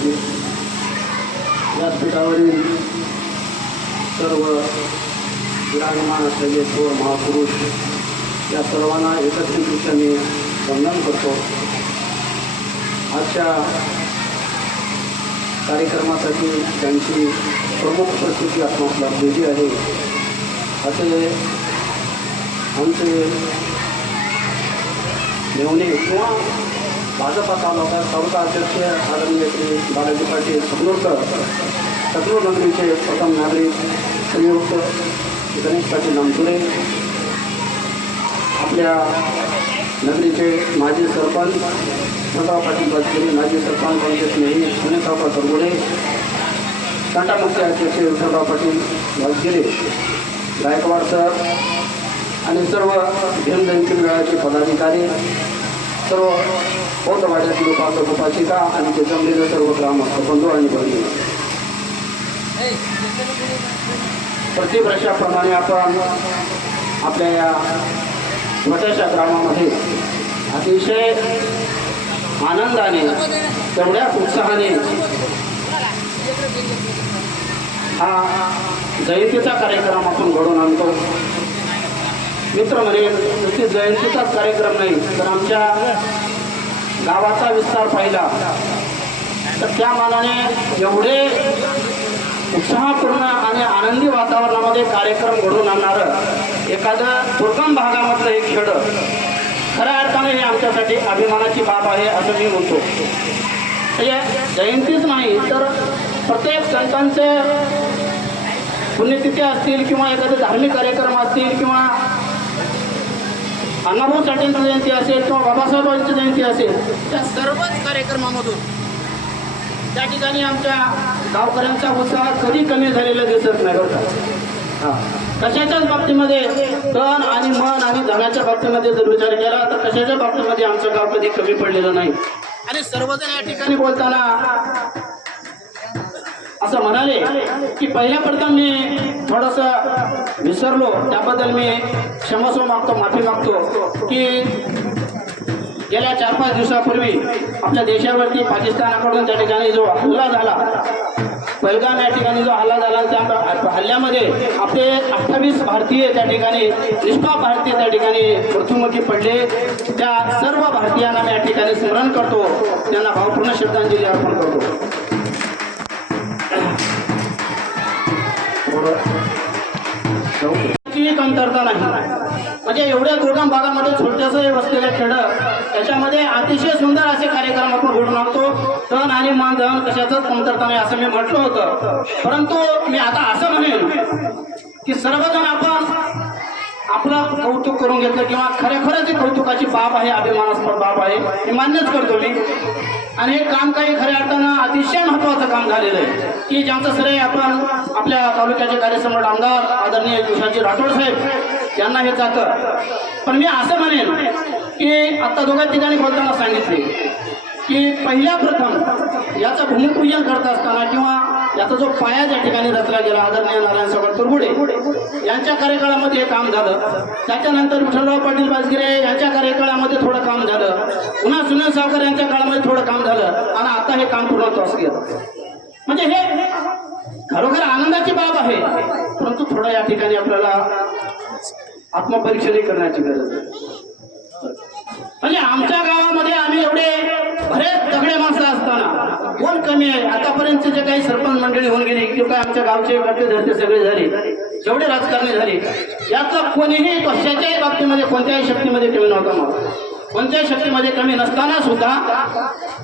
उपस्थित व्यासपीठावरील सर्व विराजमान असलेले थोर महापुरुष या सर्वांना एकत्रितरित्या मी वंदन करतो. आजच्या कार्यक्रमासाठी त्यांची प्रमुख उपस्थिती असण्यास लाभलेली आहे. असे आमचे मेवणे किंवा भाजपा तालुका तालुका अध्यक्ष आदरणीय श्री बालाजी पाटील सगनूरकर सगनूर नगरीचे प्रथम नागरिक संयुक्त गणेश पाटील नामचुरे आपल्या नगरीचे माजी सरपंच प्रताप पाटील बसगिरी माजी सरपंच आमचे स्नेही सुनीलराव सरगुडे कांटामुख्य अध्यक्ष विठ्ठलराव पाटील बसगिरे गायकवाड सर आणि सर्व भीमजयंती मेळाचे पदाधिकारी सर्व बौद्ध वाड्यातील उपासक उपासिका आणि ते जमलेले सर्व ग्रामस्थ बंधू आणि भगिनी. प्रतिवर्षाप्रमाणे आपण आपल्या या छोट्याशा ग्रामामध्ये अतिशय आनंदाने तेवढ्याच उत्साहाने हा जयंतीचा कार्यक्रम आपण घडवून आणतो. मित्र म्हणे नुसती जयंतीचाच कार्यक्रम नाही तर आमच्या गावाचा विस्तार पाहिला. तर त्या मानाने एवढे उत्साहपूर्ण आणि आनंदी वातावरणामध्ये कार्यक्रम घडवून आणणारं एखादं दुर्गम भागामधलं एक खेळ खऱ्या अर्थाने हे आमच्यासाठी अभिमानाची बाब आहे असं मी म्हणतो. म्हणजे जयंतीच नाही तर प्रत्येक संतांचे पुण्यतिथी असतील किंवा एखादे धार्मिक कार्यक्रम असतील किंवा अण्णाभाऊ साठेंची जयंती असेल किंवा बाबासाहेबांची जयंती असेल त्या सर्वच कार्यक्रमामधून त्या ठिकाणी आमच्या गावकऱ्यांचा उत्साह कधी कमी झालेला दिसत नाही बरं हां. कशाच्याच बाबतीमध्ये तण आणि मन आणि धनाच्या बाबतीमध्ये जर विचार केला तर कशाच्या बाबतीमध्ये आमचं गाव कधी कमी पडलेलं नाही? आणि सर्वजण या ठिकाणी बोलताना असं म्हणाले की पहिल्या प्रथम मी थोडंसं विसरलो. त्याबद्दल मी क्षमस्व मागतो माफी मागतो की गेल्या चार पाच दिवसापूर्वी आपल्या देशावरती पाकिस्तानाकडून त्या ठिकाणी जो हल्ला झाला पहलगाम या ठिकाणी जो हल्ला झाला त्या हल्ल्यामध्ये आपले अठ्ठावीस भारतीय त्या ठिकाणी निष्पा भारतीय त्या ठिकाणी मृत्युमुखी पडले. त्या सर्व भारतीयांना मी या ठिकाणी स्मरण करतो. त्यांना भावपूर्ण श्रद्धांजली अर्पण करतो. कमतरता नाही म्हणजे एवढ्या दुर्गम भागामध्ये छोट्याचं वसलेलं खेड त्याच्यामध्ये अतिशय सुंदर असे कार्यक्रम आपण घडून आणतो. तण आणि मान धन कशाचंच कमतरता नाही असं मी म्हटलं होतं. परंतु मी आता असं म्हणेन की सर्वजण आपण आपलं कौतुक करून घेतलं किंवा खऱ्या खरंच ही कौतुकाची बाब आहे अभिमानास्पद बाब आहे हे मान्यच करतो मी. आणि हे काम काही खऱ्या अर्थानं अतिशय महत्वाचं काम झालेलं आहे की ज्यांचं श्रेय आपण आपल्या तालुक्याचे कार्यसम्राट आमदार आदरणीय जोशाजी राठोड साहेब यांना हे जातं. पण मी असं म्हणेन की आत्ता दोघा ठिकाणी बोलताना सांगितले की पहिल्या प्रथम याचं भूमिपूजन करत असताना किंवा याचा जो पाया ज्या ठिकाणी रचला गेला आदरणीय नारायण सागर तुरगुडे यांच्या कार्यकाळामध्ये हे काम झालं. त्याच्यानंतर विठ्ठलराव पाटील बाजगिरे यांच्या कार्यकाळामध्ये थोडं काम झालं. पुन्हा सुनील सावकर यांच्या काळामध्ये थोडं काम झालं. आणि आता हे काम पूर्णत्वास गेलं. म्हणजे हे खरोखर आनंदाची बाब आहे. परंतु थोडं या ठिकाणी आपल्याला आत्मपरीक्षणही करण्याची गरज आहे. म्हणजे आमच्या गावामध्ये आम्ही एवढे बरेच तगडे माणसं असताना. कोण कमी आहे? आतापर्यंत जे काही सरपंच मंडळी होऊन गेली किंवा काय आमच्या गावचे गटे धरते सगळे झाले जेवढे राजकारणी झाले यातला कोणीही कशाच्याही बाबतीमध्ये कोणत्याही शक्तीमध्ये कमी नव्हता मग कोणत्याही शक्तीमध्ये कमी नसताना सुद्धा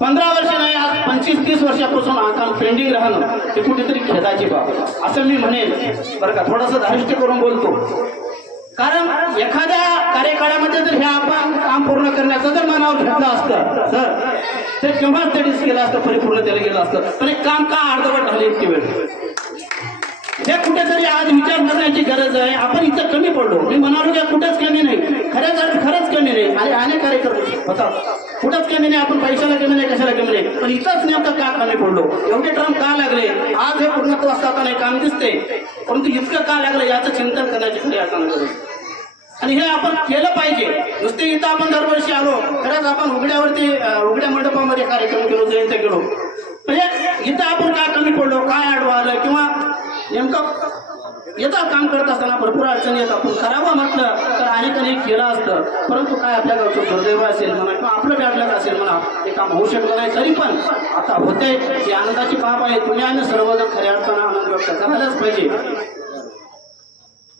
पंधरा वर्ष नाही आज पंचवीस तीस वर्षापासून हा काम पेंडिंग राहणं हे कुठेतरी खेदाची बाब असं मी म्हणेन. बरं का थोडंसं धारिष्ट करून बोलतो. कारण एखाद्या कार्यकाळामध्ये जर हे आपण काम पूर्ण करण्याचं जर मनावर घेतलं असतं सर ते केव्हाच ते डिस केलं असतं परिपूर्ण त्याला गेलं असतं? पण एक काम का अर्धवट झाले इतकी वेळ? हे कुठेतरी आज विचार करण्याची गरज आहे. आपण इथं कमी पडलो. मी म्हणालो की कुठेच कमी नाही. खऱ्याच खरंच कमी नाही. आणि अनेक कार्यक्रम होतात. कुठंच कमी नाही आपण पैशाला कमी नाही कशाला कमी नाही. पण इथंच नेमकं का कमी पडलो? एवढे ट्रम्प का लागले? आज हे पूर्णत्व असताना काम दिसते परंतु इतकं का लागलं याचं चिंतन करण्याची खरी आता आणि हे आपण केलं पाहिजे. नुसते इथं आपण दरवर्षी आलो खरंच आपण उघड्यावरती उघड्या मंडपामध्ये कार्यक्रम केलो जयंत केलो. म्हणजे इथं आपण का कमी पडलो काय आडवा आलं किंवा नेमकं करत असताना भरपूर अडचणी येतात. पण करावं म्हटलं तर अनेकांनी केलं असतं. परंतु काय आपल्या गावचं दुर्दैव असेल म्हणा किंवा आपलं बॅडलक असेल म्हणा ते काम होऊ शकलं नाही. तरी पण आता होते ही आनंदाची बाब आहे. तुम्ही आम्ही सर्वजण खऱ्या अर्थानं आनंद व्यक्त करायलाच पाहिजे.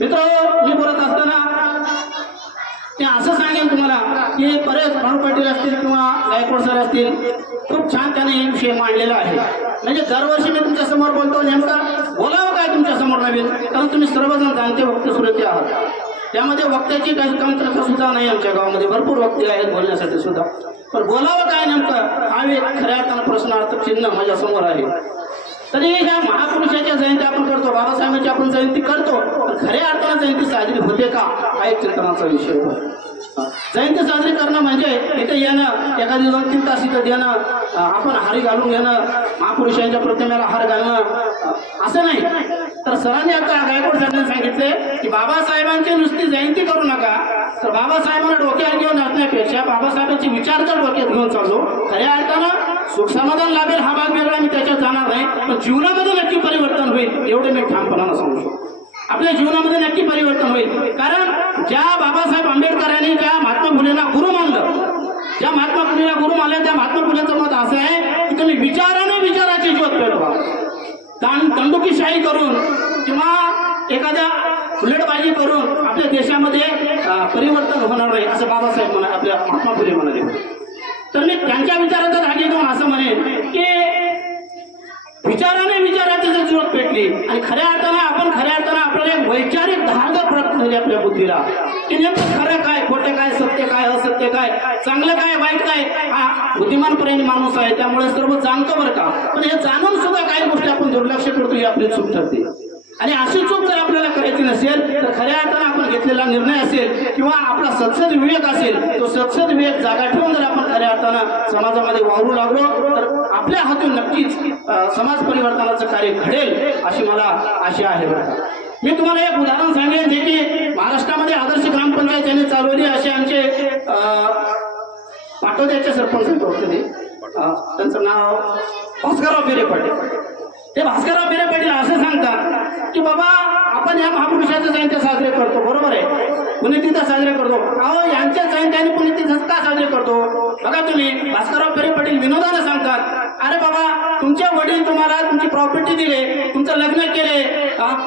मित्र मी बोलत असताना ते असं सांगेन तुम्हाला की बरेच भाऊ पाटील असतील किंवा गायकवाड सर असतील खूप छान त्याने हे विषय मांडलेला आहे. म्हणजे दरवर्षी मी तुमच्यासमोर बोलतो नेमका बोलावं काय तुमच्यासमोर नवीन? कारण तुम्ही सर्वजण जाणते वक्त सुरती आहात. त्यामध्ये वक्त्याची काही कमतरता सुद्धा नाही आमच्या गावामध्ये. भरपूर वक्ते आहेत बोलण्यासाठी सुद्धा. पण बोलावं काय नेमकं? हा एक खऱ्या अर्थानं प्रश्नार्थ चिन्ह माझ्यासमोर आहे. तरी ह्या महापुरुषाच्या जयंती आपण करतो बाबासाहेबांची आपण जयंती करतो. पण खऱ्या अर्थानं जयंती साजरी होते का? हा एक चिंतनाचा विषय होतो. जयंती साजरी करणं म्हणजे इथे येणं एखादी दोन तीन तास इथं देणं आपण हारी घालून घेणं महापुरुषांच्या प्रतिमेला हार घालणं असं नाही. तर सरांनी आता गायकवाड साहेबांनी सांगितले की बाबासाहेबांची नुसती जयंती करू नका तर बाबासाहेबांना डोक्यावर घेऊन असण्यापेक्षा बाबासाहेबांचे विचार तर डोक्यात घेऊन चाललो. खऱ्या अर्थानं सुख समाधान लाभेल हा भाग वेगळा मी त्याच्यात जाणार नाही. पण जीवनामध्ये नक्की परिवर्तन होईल एवढे मी ठामपणानं सांगू शकतो. आपल्या जीवनामध्ये नक्की परिवर्तन होईल. कारण ज्या बाबासाहेब आंबेडकरांनी ज्या महात्मा फुलेंना गुरु मानलं ज्या महात्मा आल्या त्या महात्मा फुलेंचं मत असं आहे की तुम्ही विचाराने विचाराची ज्योत पेटवा कारण दंडुकीशाही करून किंवा एखाद्या उलटबाजी करून आपल्या देशामध्ये परिवर्तन होणार नाही असं बाबासाहेब म्हणा आपल्या महात्मा फुले म्हणाले. तर मी त्यांच्या विचाराचा धागे घेऊन असं म्हणेन की विचाराने विचाराची जर ज्योत पेटली आणि खऱ्या अर्थानं आपण खऱ्या अर्थानं आपल्याला एक वैचारिक धागा प्राप्त झाली आपल्या बुद्धीला की नेमकं खरं काय खोटं काय सत्य काय असत्य काय चांगलं काय वाईट काय? हा बुद्धिमानपर्यंत माणूस आहे त्यामुळे सर्व जाणतो बरं का. पण हे जाणून सुद्धा काही गोष्टी आपण दुर्लक्ष करतो ही आपली चूक ठरते. आणि अशी चूक जर आपल्याला करायची नसेल तर खऱ्या अर्थानं आपण घेतलेला निर्णय असेल किंवा आपला सत्सद विवेक असेल तो सत्सद विवेक जागा ठेवून जर आपण खऱ्या अर्थानं समाजामध्ये वावरू लागलो तर आपल्या हातून नक्कीच समाज परिवर्तनाचं कार्य घडेल अशी मला आशा आहे मी तुम्हाला एक उदाहरण सांगेन जे की महाराष्ट्रामध्ये आदर्श ग्रामपंचायत यांनी चालवली असे आमचे पाटोद्याचे सरपंच होते त्यांचं नाव भास्करराव बिरे पाटील. ते भास्करराव बिरे पाटील असं सांगतात की बाबा आपण या महापुरुषाच्या जयंत्या साजरे करतो. बरोबर आहे. पुण्यतिथ्या साजरे करतो. अहो यांच्या जयंत्या आणि पुण्यतिथ्या का साजरे करतो? बघा तुम्ही भास्करराव बिरे पाटील विनोदाने सांगतात अरे बाबा तुमचे वडील तुम्हाला तुमची प्रॉपर्टी दिले तुमचं लग्न केले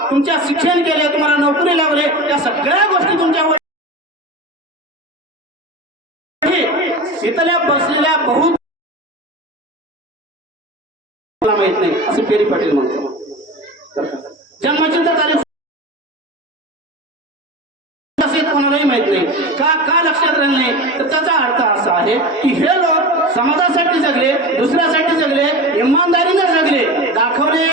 तुमच्या शिक्षण केले तुम्हाला नोकरी लावले या सगळ्या गोष्टी तुमच्या वडील इथल्या बसलेल्या मला माहीत नाही. असं पेरी पाटील म्हणतो जन्मचिंता तारीख कोणालाही माहीत नाही. का का लक्षात राहिलं नाही? तर त्याचा अर्थ असा आहे की हे लोक समाजासाठी जगले दुसऱ्यासाठी जगले इमानदारीने जगले दाखवले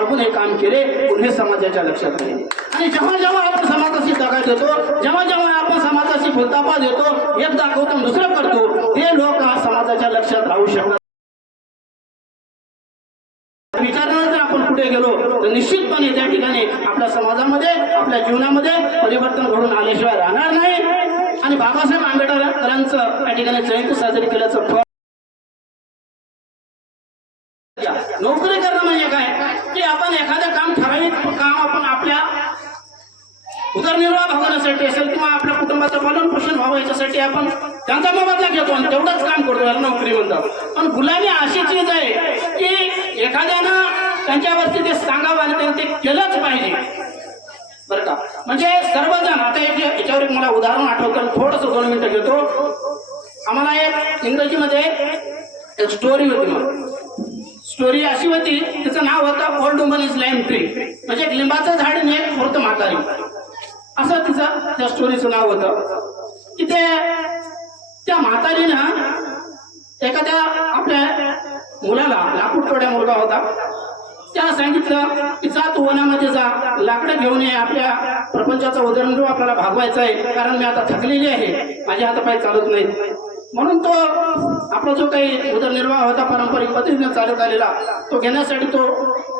बाळगून हे काम केले म्हणून हे समाजाच्या लक्षात राहिले. आणि जेव्हा जेव्हा आपण समाजाशी दगा देतो जेव्हा जेव्हा आपण समाजाशी भूलतापा देतो एक दाखवतो दुसरं करतो ते लोक समाजाच्या लक्षात राहू शकतात. विचारानं जर आपण पुढे गेलो तर निश्चितपणे त्या ठिकाणी आपल्या समाजामध्ये आपल्या जीवनामध्ये परिवर्तन घडून आल्याशिवाय राहणार नाही. आणि बाबासाहेब आंबेडकरांचं त्या ठिकाणी जयंती साजरी केल्याचं फळ नोकरी करणं म्हणजे काय की आपण एखादं काम ठराविक काम आपण आपल्या उदरनिर्वाह भागवण्यासाठी असेल किंवा आपल्या कुटुंबाचं पालन पोषण व्हावं याच्यासाठी आपण त्यांचा मोबदला घेतो आणि तेवढंच काम करतो याला नोकरी म्हणतात. पण गुलामी अशी चीज आहे की एखाद्यानं त्यांच्यावरती ते सांगावं आणि त्यांनी ते केलंच पाहिजे. बरं का? म्हणजे सर्वजण आता एक याच्यावर एक मला उदाहरण आठवतं थोडंसं दोन मिनिटं घेतो. आम्हाला एक इंग्रजीमध्ये एक स्टोरी होती मग. स्टोरी अशी होती तिचं नाव होतं old woman is lime tree म्हणजे एक लिंबाचं झाड आणि एक मृत म्हातारी असं तिचं त्या स्टोरीचं नाव होतं. की ते त्या म्हातारीनं एखाद्या आपल्या मुलाला लाकूड तोड्या मुलगा होता. त्याला सांगितलं की जा तू वनामध्ये जा लाकडं घेऊन ये आपल्या प्रपंचाचा उदरनिर्वाह आपल्याला भागवायचा आहे कारण मी आता थकलेली आहे. माझे हातपाय चालत नाहीत. म्हणून तो आपला जो काही उदरनिर्वाह होता पारंपरिक पद्धतीने चालत आलेला तो घेण्यासाठी तो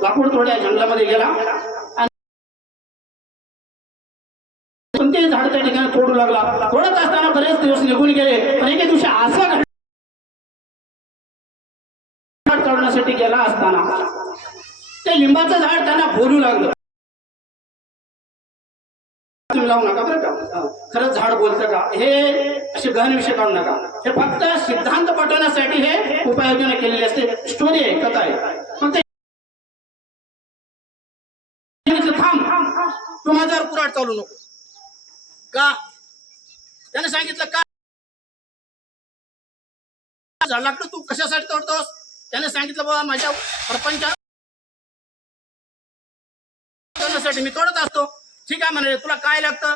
लाकूड तोड्या जंगलामध्ये गेला. आणि कोणतेही झाड त्या ठिकाणी तोडू लागला. तोडत असताना बरेच दिवस निघून गेले पण एके दिवशी असं घडलं गेला असताना. ते लिंबाचं झाड त्यांना बोलू लागलं. तुम्ही लावू नका बरं का? हा. खरंच झाड बोलतं का? हे असे गहन विषय काढू नका. हे फक्त सिद्धांत पटवण्यासाठी हे उपाययोजना केलेली असते. स्टोरी आहे कथा आहे. ते सांगितलं, थांब. तू माझ्यावर कुराड चालू नको. का? त्याने सांगितलं का? झाड लागलं तू? कशासाठी तोडतोस? त्याने सांगितलं बाबा माझ्या प्रपंच मी तोडत असतो. ठीक आहे म्हणे तुला काय लागतं?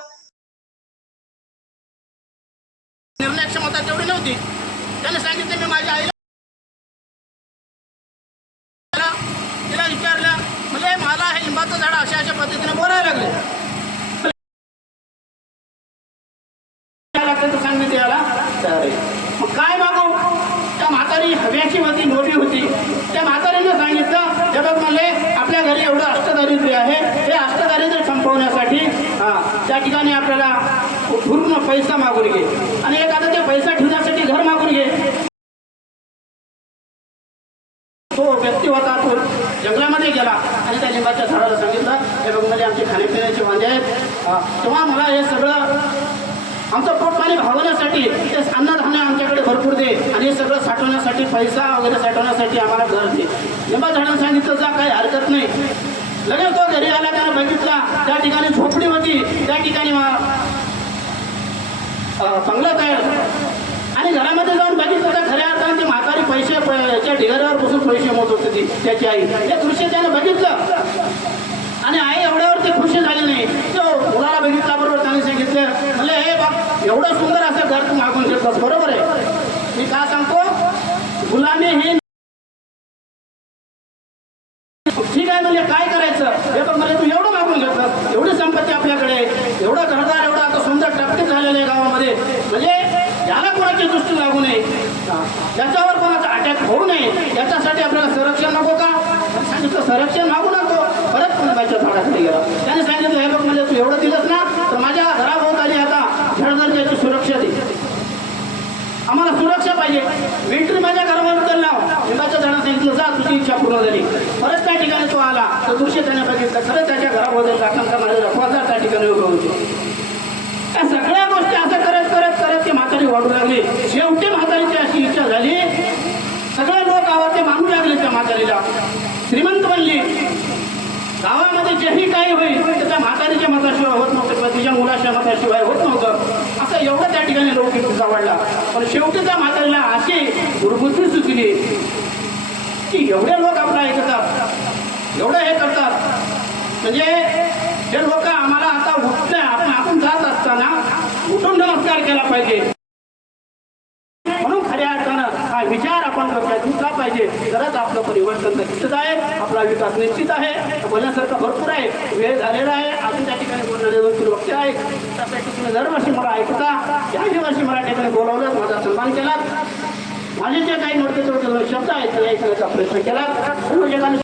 निर्णय क्षमता तेवढी नव्हती. त्याने सांगितलं मी माझ्या आईला तिला विचारलं म्हणजे मला हे लिंबाचं झाड अशा अशा पद्धतीने बोलायला लागले काय लागतं तर सांग मी त्याला तयार आहे. मग काय मागू त्या म्हातारी हव्याची होती लोभी होती त्या म्हातारीने सांगितलं हे बघ म्हणले आपल्या घरी एवढं अष्टदारिद्र्य आहे हे अष्टदारिद्र्य संपवण्यासाठी हा त्या ठिकाणी आपल्याला पूर्ण पैसा मागून घे. आणि एखादा ते पैसा ठेवण्यासाठी घर मागून घे. तो व्यक्ती होता तो जंगलामध्ये गेला. आणि त्या लिंबाच्या झाडाला सांगितलं हे बघ म्हणजे आमचे खाण्यापिण्याचे वांदे आहेत. तेव्हा मला हे सगळं आमचं पोटपाणी भावण्यासाठी भागवण्यासाठी ते अन्नधान्य आमच्याकडे भरपूर दे. आणि हे सगळं साठवण्यासाठी पैसा वगैरे साठवण्यासाठी आम्हाला घर दे. लिंबा झाडानं सांगितलं जा काही हरकत नाही. लगेच तो घरी आला त्यानं बघितला त्या ठिकाणी झोपडी होती. त्या ठिकाणी चांगलं अं, तयार आणि घरामध्ये जाऊन बघितलं तर खऱ्या अर्थाने ती म्हातारी पैसे प- याच्या ढिगाऱ्यावर बसून पैसे मोजत होती ती, त्याची आई. हे दृश्य त्यानं बघितलं. आणि आई एवढ्यावर ते खुशी झाली नाही. तो मुलाला बघितला बरोबर त्याने सांगितलं म्हणजे हे बाप एवढं सुंदर असं घर तू मागून घेतलंस बरोबर आहे मी का सांगतो गुलामी ही ठीक आहे म्हणजे काय करायचं हे पण म्हणजे तू एवढं मागून घेतलं एवढी संपत्ती आपल्याकडे आहे. एवढं घरदार एवढं आता सुंदर टपटीप झालेलं आहे गावामध्ये म्हणजे याला कोणाची दृष्टी लागू नये त्याच्यावर कोणाचा अटॅक होऊ नये याच्यासाठी आपल्याला संरक्षण नको का त्याने सांगितलं संरक्षण मागू नको परत कोणाच्या झाडाखाली गेला. त्याने सांगितलं हे बघ म्हणजे तू एवढं दिलंस ना तर माझ्या घराभोवताली आता. झडदर्जाची सुरक्षा दे. आम्हाला सुरक्षा पाहिजे. मिलिटरी माझ्या घरावर उतरला. लिंबाच्या झाडा सांगितलं जा तुझी इच्छा पूर्ण झाली. परत त्या ठिकाणी तो आला. तर दृश्य त्याने बघितलं. खरंच त्याच्या घराबद्दल का माझ्या रखवाचा त्या ठिकाणी उभं होतो. त्या सगळ्या गोष्टी असं करत करत करत ती म्हातारी वाढू लागली शेवटी म्हातारीची अशी इच्छा झाली सगळे लोक गावात ते मानू लागले त्या म्हातारीला श्रीमंत बनली गावामध्ये जेही काही होईल त्याच्या म्हातारीच्या मताशिवाय होत नव्हतं किंवा तिच्या मुलाच्या मताशिवाय होत नव्हतं. असं एवढं त्या ठिकाणी लोक तिचा वाढला. पण शेवटी त्या म्हातारीला अशी गुरुबुद्धी सुचली की एवढे लोक आपला ऐकतात एवढं हे करतात. म्हणजे हे लोक आम्हाला आता उठले आपण आपण जात असताना उठून नमस्कार केला पाहिजे म्हणून खऱ्या अर्थानं हा विचार आपण डोक्यात घेतला पाहिजे. तरच आपलं परिवर्तन निश्चित आहे. आपला विकास निश्चित आहे. बोलण्यासारखं भरपूर आहे. वेळ झालेला आहे. अजून त्या ठिकाणी बोलणारे दोन तीन वक्ते आहेत. त्यासाठी तुम्ही दरवर्षी मला ऐकता. याही वर्षी मला ठिकाणी बोलावलं. माझा सन्मान केला माझे जे काही नोटके शब्द आहेत ते ऐकण्याचा प्रयत्न केला